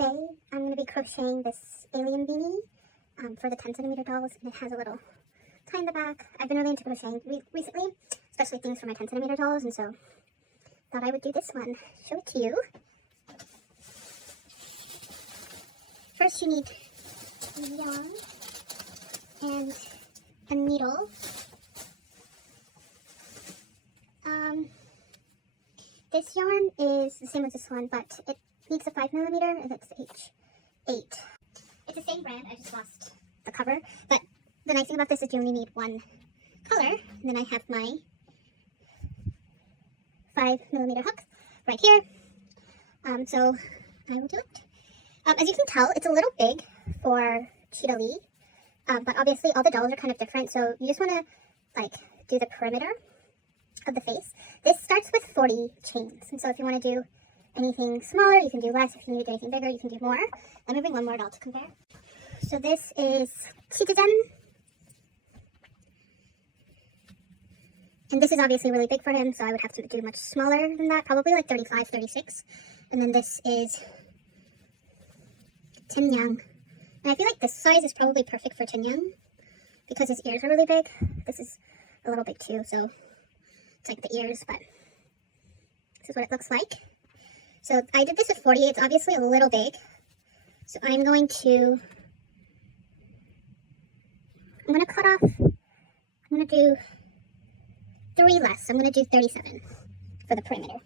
Today I'm going to be crocheting this alien beanie for the 10cm dolls, and it has a little tie in the back. I've been really into crocheting recently, especially things for my 10cm dolls, and so thought I would do this one. Show it to you. First you need yarn and a needle. This yarn is the same as this one, but it needs a 5mm, and it's H8. It's the same brand, I just lost the cover, but the nice thing about this is you only need one color. And then I have my 5mm hook right here. So I will do it. As you can tell, it's a little big for Cheetah Lee, but obviously all the dolls are kind of different, so you just want to like do the perimeter of the face. This starts with 40 chains, and so if you want to do anything smaller, you can do less. If you need to do anything bigger, you can do more. Let me bring one more doll to compare. So this is Cheetah, and this is obviously really big for him, so I would have to do much smaller than that, probably like 35, 36. And then this is Tin Yang, and I feel like this size is probably perfect for Tin Yang because his ears are really big. This is a little big too, so it's like the ears, but this is what it looks like. So I did this with 40. It's obviously a little big, so I'm going to cut off, I'm going to do 3 less. So I'm going to do 37 for the perimeter.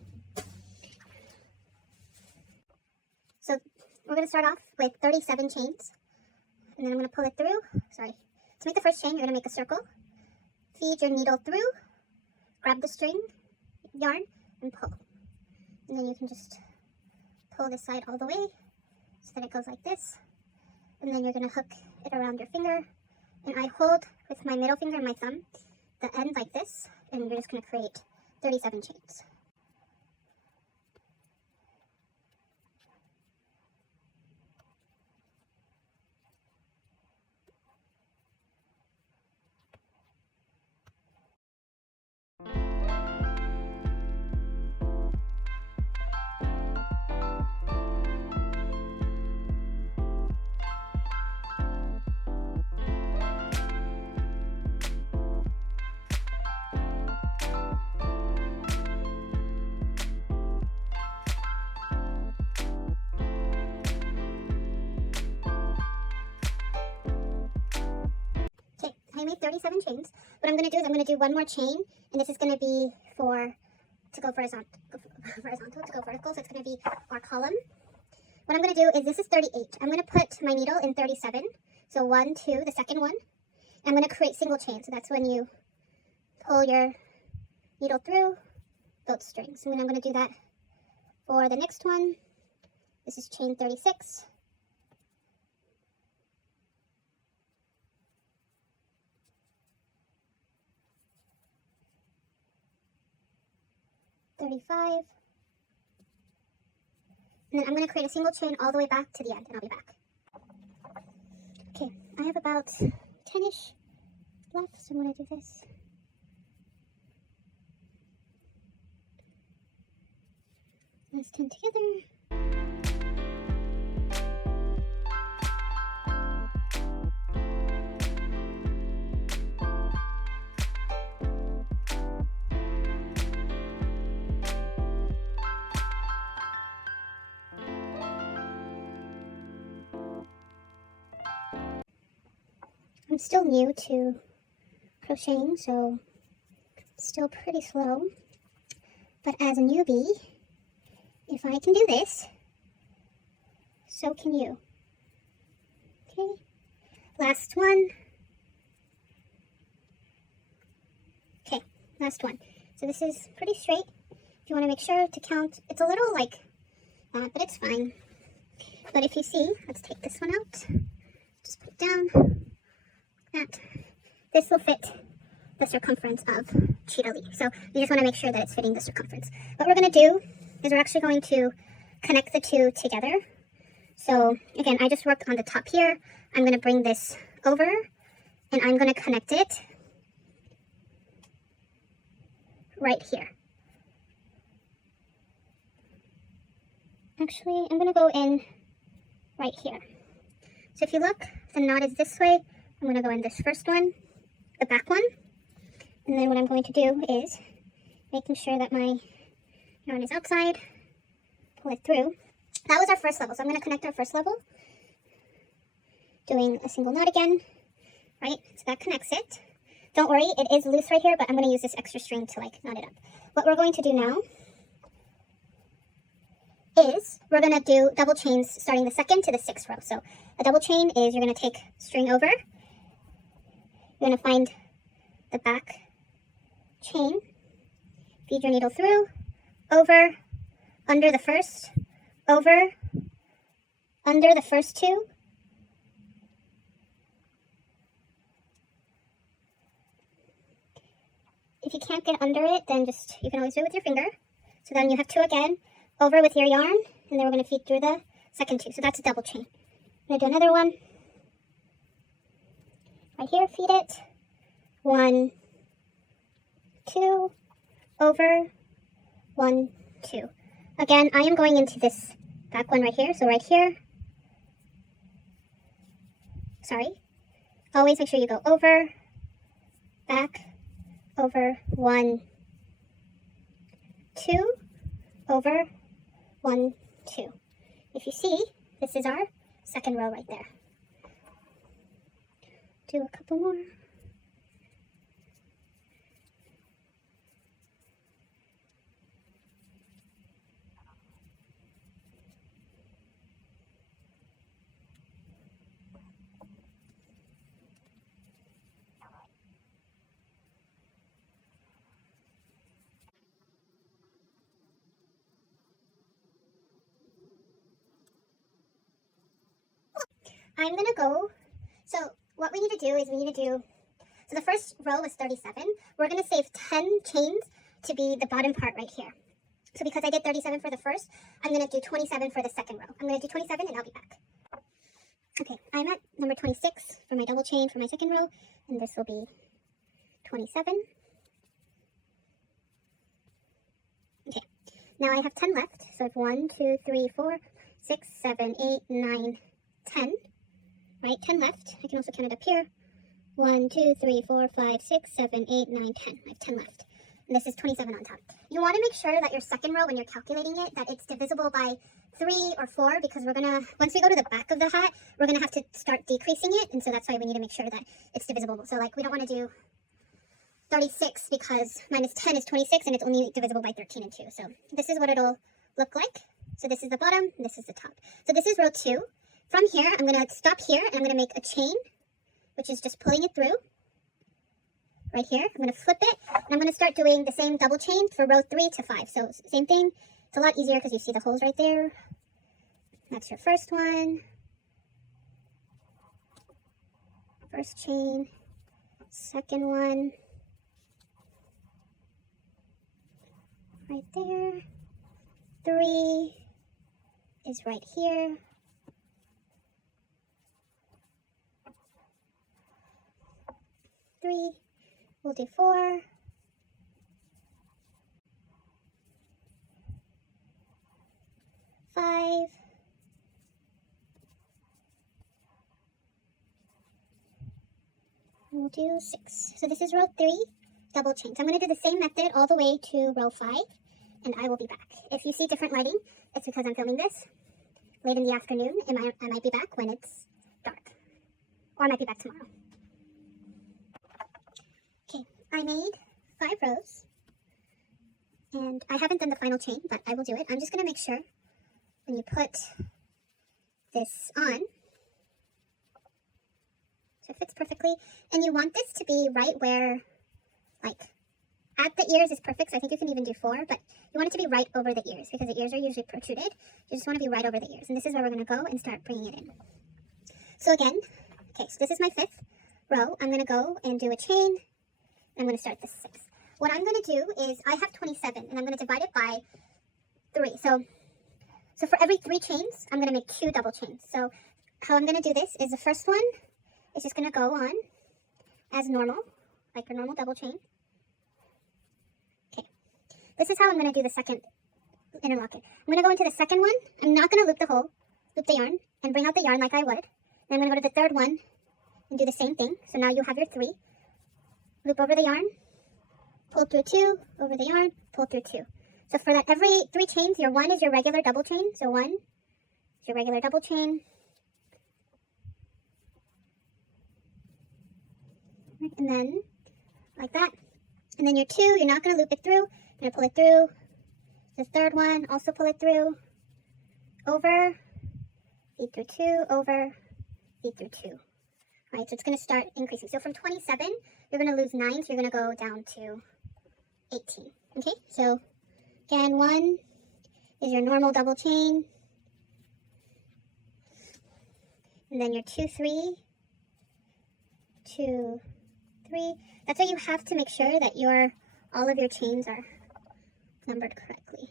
So we're going to start off with 37 chains, and then I'm going to pull it through. Sorry. To make the first chain, you're going to make a circle, feed your needle through, grab the string, yarn, and pull. And then you can just pull this side all the way so that it goes like this. And then you're going to hook it around your finger. And I hold with my middle finger and my thumb the end like this, and you're just going to create 37 chains. I made 37 chains. What I'm going to do is I'm going to do one more chain, and this is going to be to go vertical, so it's going to be our column. What I'm going to do is, this is 38. I'm going to put my needle in 37. So 1, 2, the second one. I'm going to create single chain. So that's when you pull your needle through both strings. And then I'm going to do that for the next one. This is chain 36. And then I'm going to create a single chain all the way back to the end, and I'll be back. Okay, I have about 10-ish left, so I'm going to do this. Let's 10 together. I'm still new to crocheting, so still pretty slow, but as a newbie, if I can do this, so can you. Okay, last one. Okay, last one. So this is pretty straight. If you want to make sure to count, it's a little like that, but it's fine. But if you see, let's take this one out, just put it down. That this will fit the circumference of Cheetah Lee. So you just want to make sure that it's fitting the circumference. What we're going to do is we're actually going to connect the two together. So again, I just worked on the top here. I'm going to bring this over, and I'm going to connect it right here. Actually, I'm going to go in right here. So if you look, the knot is this way. I'm going to go in this first one, the back one, and then what I'm going to do is making sure that my yarn is outside, pull it through. That was our first level, so I'm going to connect our first level, doing a single knot again, right? So that connects it. Don't worry, it is loose right here, but I'm going to use this extra string to like knot it up. What we're going to do now is we're going to do double chains starting the second to the sixth row. So a double chain is you're going to take string over, you're going to find the back chain, feed your needle through, over, under the first, over, under the first two, if you can't get under it, then just, you can always do it with your finger. So then you have two again, over with your yarn, and then we're going to feed through the second two. So that's a double chain. I'm going to do another one. Right here, feed it. 1, 2, over, 1, 2. Again, I am going into this back one right here. So right here, sorry, always make sure you go over, back, over, 1, 2, over, 1, 2. If you see, this is our second row right there. Do a couple more. I'm going to go, so what we need to do is so the first row was 37. We're going to save 10 chains to be the bottom part right here. So because I did 37 for the first, I'm going to do 27 for the second row. I'm going to do 27 and I'll be back. Okay, I'm at number 26 for my double chain for my second row, and this will be 27. Okay, now I have 10 left, so I have 1, 2, 3, 4, 6, 7, 8, 9, 10. Right, 10 left. I can also count it up here. 1, 2, 3, 4, 5, 6, 7, 8, 9, 10. I have 10 left. And this is 27 on top. You want to make sure that your second row, when you're calculating it, that it's divisible by 3 or 4, because we're going to, once we go to the back of the hat, we're going to have to start decreasing it. And so that's why we need to make sure that it's divisible. So like we don't want to do 36 because minus 10 is 26 and it's only divisible by 13 and 2. So this is what it'll look like. So this is the bottom, and this is the top. So this is row 2. From here, I'm going to stop here, and I'm going to make a chain, which is just pulling it through. Right here, I'm going to flip it, and I'm going to start doing the same double chain for row 3 to 5. So same thing. It's a lot easier because you see the holes right there. That's your first one. First chain. Second one. Right there. 3 is right here. 3, we'll do 4, 5, we'll do 6. So this is row 3, double chains. I'm going to do the same method all the way to row 5, and I will be back. If you see different lighting, it's because I'm filming this late in the afternoon, and I might be back when it's dark, or I might be back tomorrow. I made 5 rows, and I haven't done the final chain, but I will do it. I'm just going to make sure when you put this on, so it fits perfectly, and you want this to be right where, like, at the ears is perfect, so I think you can even do 4, but you want it to be right over the ears, because the ears are usually protruded. You just want to be right over the ears, and this is where we're going to go and start bringing it in. So again, okay, so this is my 5th row. I'm going to go and do a chain. I'm going to start the 6th. What I'm going to do is I have 27, and I'm going to divide it by 3. So for every 3 chains, I'm going to make 2 double chains. So how I'm going to do this is the first one is just going to go on as normal, like a normal double chain. Okay. This is how I'm going to do the second interlock it. I'm going to go into the second one. I'm not going to loop the yarn, and bring out the yarn like I would. Then I'm going to go to the third one and do the same thing. So now you have your 3. Loop over the yarn, pull through 2, over the yarn, pull through 2. So for that, every 3 chains, your 1 is your regular double chain. So 1 is your regular double chain. And then like that. And then your 2, you're not going to loop it through. You're going to pull it through. The third one, also pull it through. Over, feed through 2, over, feed through 2. All right, so it's going to start increasing. So from 27, you're going to lose 9, so you're going to go down to 18. Okay, so again, 1 is your normal double chain. And then your 2, 3, 2, 3. That's why you have to make sure that all of your chains are numbered correctly.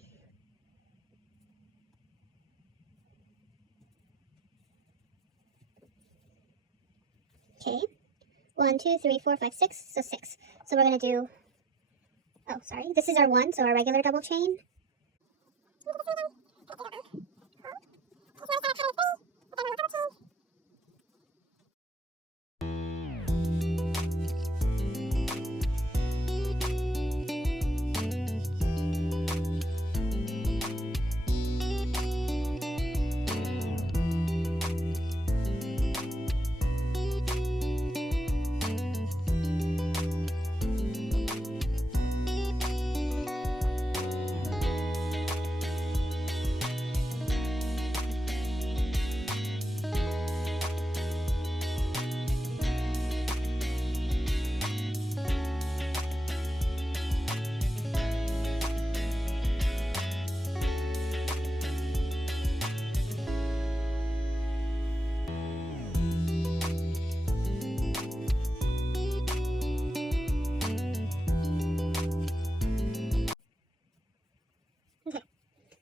Okay, 1, 2, 3, 4, 5, 6, so 6. So we're going to do, oh, sorry, this is our 1, so our regular double chain. Okay,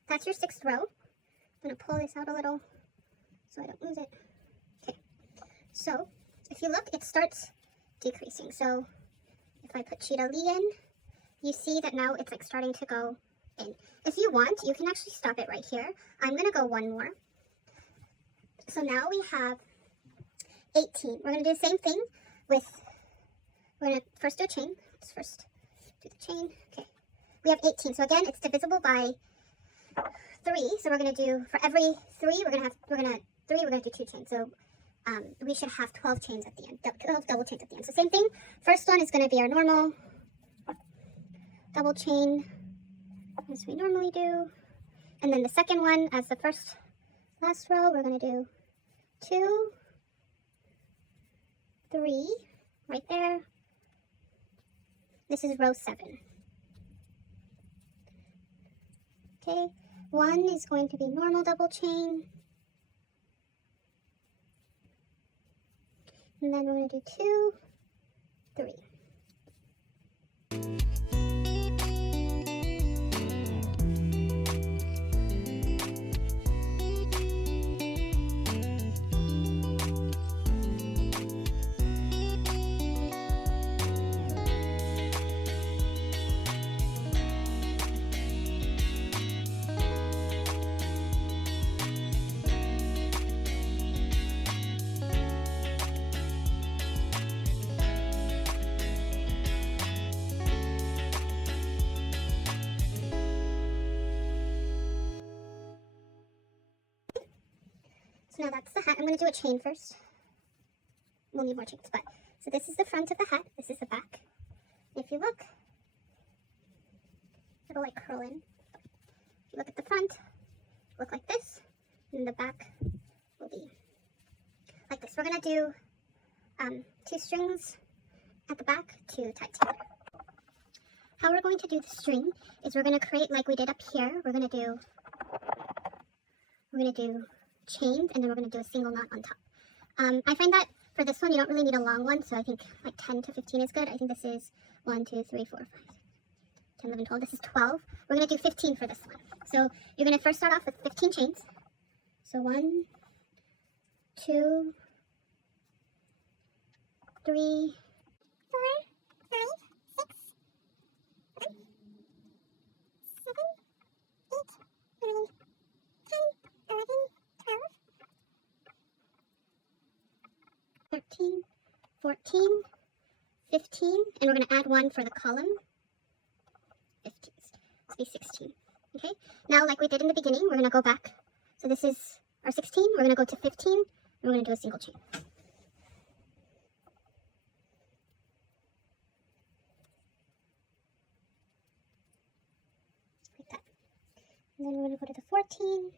that's your 6th row. I'm going to pull this out a little so I don't lose it. Okay, so if you look, it starts decreasing. So if I put Cheetah Lee in, you see that now it's like starting to go in. If you want, you can actually stop it right here. I'm going to go 1 more. So now we have 18. We're going to do the same thing with, we're going to first do a chain. Let's first do the chain. Okay. We have 18. So again, it's divisible by 3. So we're going to do, for every 3, we're going to do 2 chains. So we should have 12 chains at the end, 12 double chains at the end. So same thing. First one is going to be our normal double chain, as we normally do. And then the second one, as the last row, we're going to do 2, 3, right there. This is row 7. Okay, 1 is going to be normal double chain. And then we're going to do 2, 3. So now that's the hat. I'm going to do a chain first. We'll need more chains, but so this is the front of the hat. This is the back. If you look, it'll like curl in. If you look at the front, look like this, and the back will be like this. We're going to do 2 strings at the back to tie together. How we're going to do the string is we're going to create like we did up here. We're going to do chains, and then we're going to do a single knot on top. I find that for this one you don't really need a long one, so I think like 10 to 15 is good. I think this is 1, 2, 3, 4, 5, 10, 11, 12. This is 12. We're going to do 15 for this one. So you're going to first start off with 15 chains. So 1, 2, 3, 4, 5, 6, 7, 8, 9, 10, 11, 12, 13, 14, 15, and we're going to add 1 for the column. 15, let's be 16. Okay, now like we did in the beginning, we're going to go back. So this is our 16, we're going to go to 15, and we're going to do a single chain. Like that. And then we're going to go to the 14.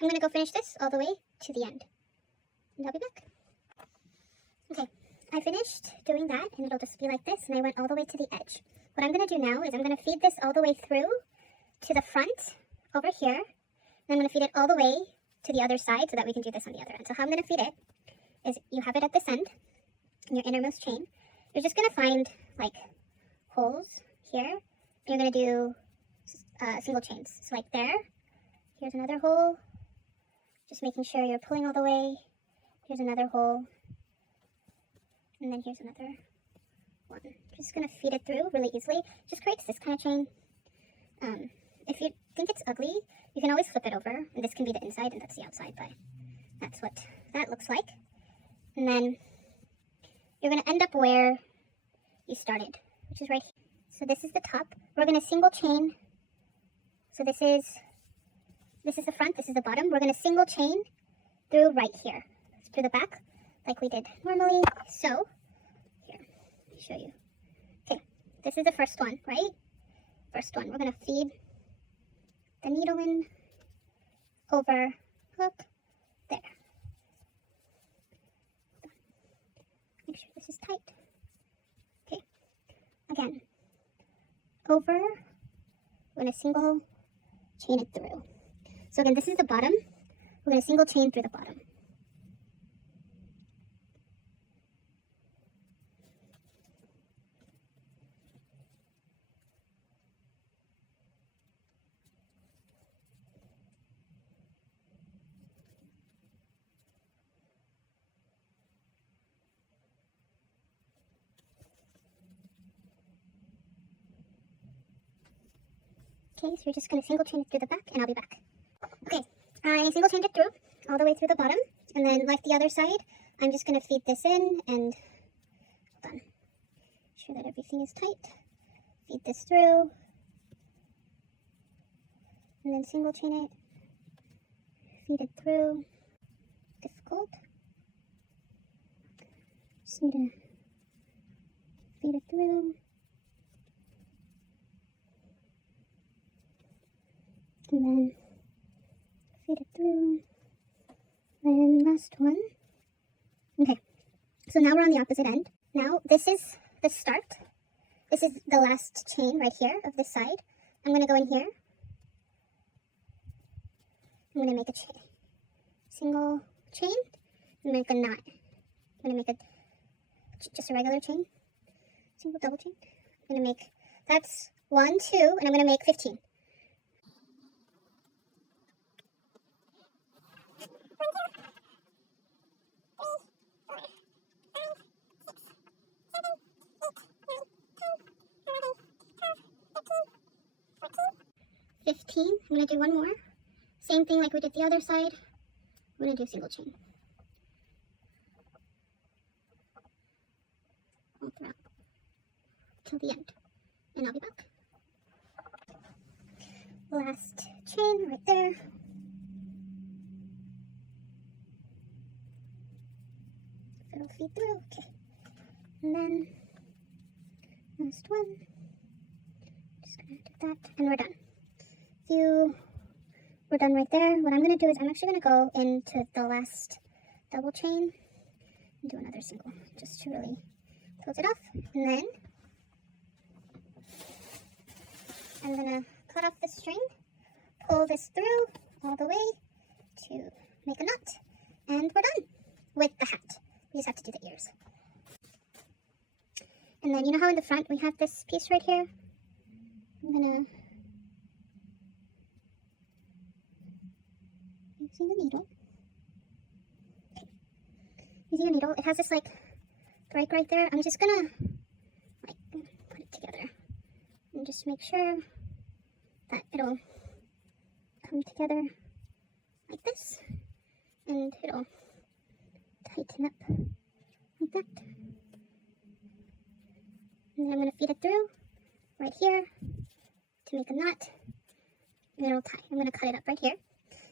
I'm going to go finish this all the way to the end. And I'll be back. Okay, I finished doing that, and it'll just be like this, and I went all the way to the edge. What I'm going to do now is I'm going to feed this all the way through to the front over here, and I'm going to feed it all the way to the other side so that we can do this on the other end. So how I'm going to feed it is you have it at this end, in your innermost chain. You're just going to find like holes here, and you're going to do single chains. So like there, here's another hole, just making sure you're pulling all the way. Here's another hole, and then here's another one. Just going to feed it through really easily. Just creates this kind of chain. If you think it's ugly, you can always flip it over, and this can be the inside and that's the outside, but that's what that looks like. And then you're going to end up where you started, which is right here. So this is the top. We're going to single chain. So this is the front, this is the bottom. We're going to single chain through right here, through the back, like we did normally. So, here, let me show you. Okay, this is the first one, right? First one. We're going to feed the needle in over, hook, there. Make sure this is tight. Okay, again, over, we're going to single chain it through. So again, this is the bottom. We're going to single chain through the bottom. Okay, so you're just going to single chain it through the back, and I'll be back. Okay, I single chained it through, all the way through the bottom, and then like the other side, I'm just going to feed this in, and hold on, make sure that everything is tight, feed this through, and then single chain it, feed it through. Difficult. Just need to feed it through. And then feed it through. And last one. Okay, so now we're on the opposite end. Now this is the start. This is the last chain right here of this side. I'm going to go in here. I'm going to make a single chain and make a knot. I'm going to make just a regular chain. Single double chain. I'm going to make, that's 1, 2, and I'm going to make 15. 15. I'm going to do one more. Same thing like we did the other side. I'm going to do single chain. All throughout. Till the end. And I'll be back. Last chain right there. It'll feed through. Okay. And then last one. Just going to do that. And we're done. We're done right there. What I'm going to do is I'm actually going to go into the last double chain and do another single just to really close it off. And then I'm going to cut off the string, pull this through all the way to make a knot, and we're done with the hat. We just have to do the ears. And then you know how in the front we have this piece right here? I'm going to using the needle. Okay. Using a needle, it has this like break right there. I'm just gonna like put it together and just make sure that it'll come together like this, and it'll tighten up like that. And then I'm going to feed it through right here to make a knot, and it'll tie. I'm going to cut it up right here.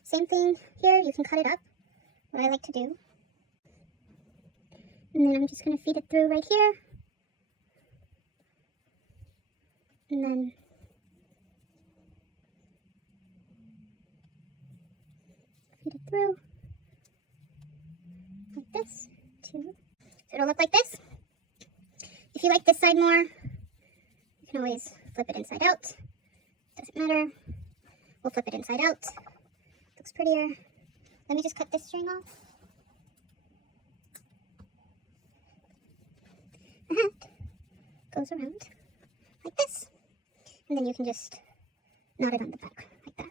Same thing here, you can cut it up, what I like to do. And then I'm just going to feed it through right here. And then feed it through like this too. So it'll look like this. If you like this side more, you can always flip it inside out. Doesn't matter. We'll flip it inside out. Looks prettier. Let me just cut this string off. The hat goes around like this. And then you can just knot it on the back like that.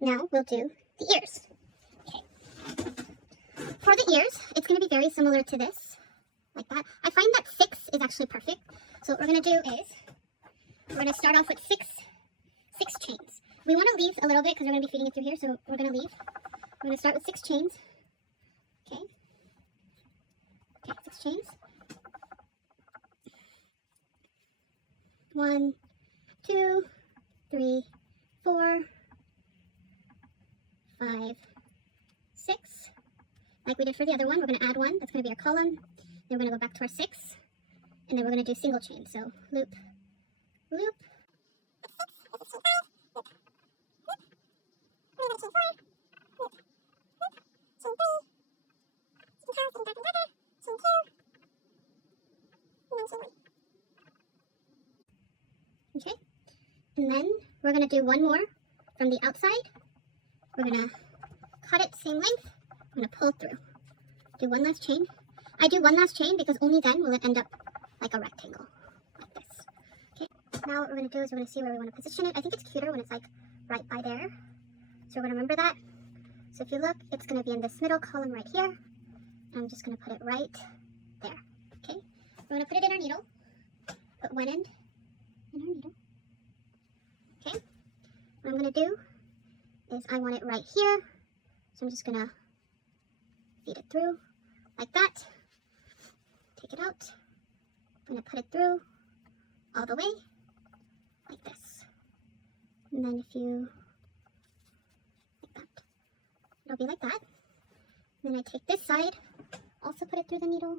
Now we'll do the ears. Okay. For the ears, it's going to be very similar to this, like that. I find that 6 is actually perfect. So what we're going to do is, we're going to start off with six chains. We want to leave a little bit because we're going to be feeding it through here, so we're going to leave. We're going to start with 6 chains. Okay. Okay, 6 chains. 1, 2, 3, 4, 5, 6. Like we did for the other one, we're going to add 1. That's going to be our column. Then we're going to go back to our 6. And then we're going to do single chain. So loop, loop. Okay. And then we're going to do 1 more from the outside. We're going to cut it same length. I'm going to pull through. Do 1 last chain. I do 1 last chain because only then will it end up like a rectangle, like this. Okay. Now what we're going to do is we're going to see where we want to position it. I think it's cuter when it's like right by there. So we're going to remember that. So if you look, it's going to be in this middle column right here. I'm just going to put it right there. Okay. We're going to put it in our needle. Put one end in our needle. Okay. What I'm going to do is I want it right here. So I'm just going to feed it through like that. Take it out. I'm going to put it through all the way like this. And then if you, like that, it'll be like that. Then I take this side, also put it through the needle.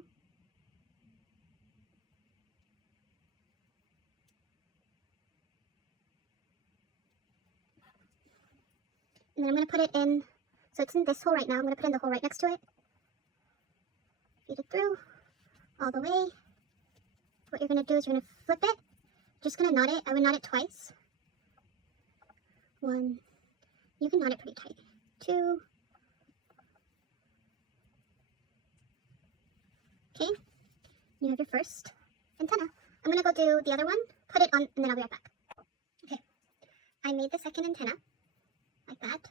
And then I'm going to put it in, so it's in this hole right now. I'm going to put in the hole right next to it. Feed it through all the way. What you're going to do is you're going to flip it. Just going to knot it. I would knot it twice. 1. You can knot it pretty tight. 2. Okay. You have your first antenna. I'm going to go do the other one. Put it on, and then I'll be right back. Okay. I made the second antenna. Like that.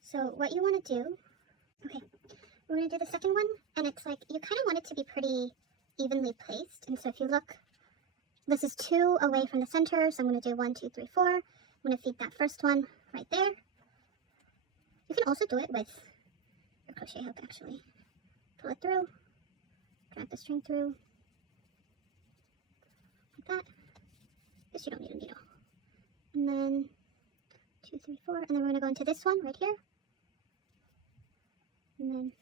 So what you want to do, okay, we're going to do the second one, and it's like, you kind of want it to be pretty evenly placed, and so if you look, this is 2 away from the center, so I'm going to do 1, 2, 3, 4, I'm going to feed that first one right there. You can also do it with your crochet hook, actually. Pull it through, drag the string through, like that. Guess you don't need a needle. And then 2, 3, 4, and then we're going to go into this one right here. And then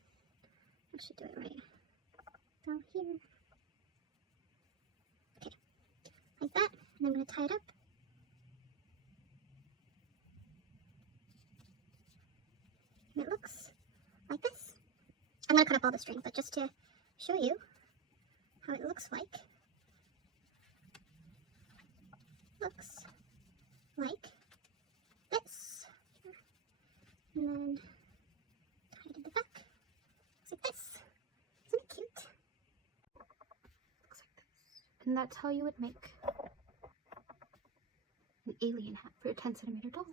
I should do it right down here. Okay, like that. And I'm going to tie it up. And it looks like this. I'm going to cut up all the string, but just to show you how it looks like. Looks like this. And then tie it in the back. Looks like this. Isn't it cute? Looks like this. And that's how you would make an alien hat for your 10 centimeter doll.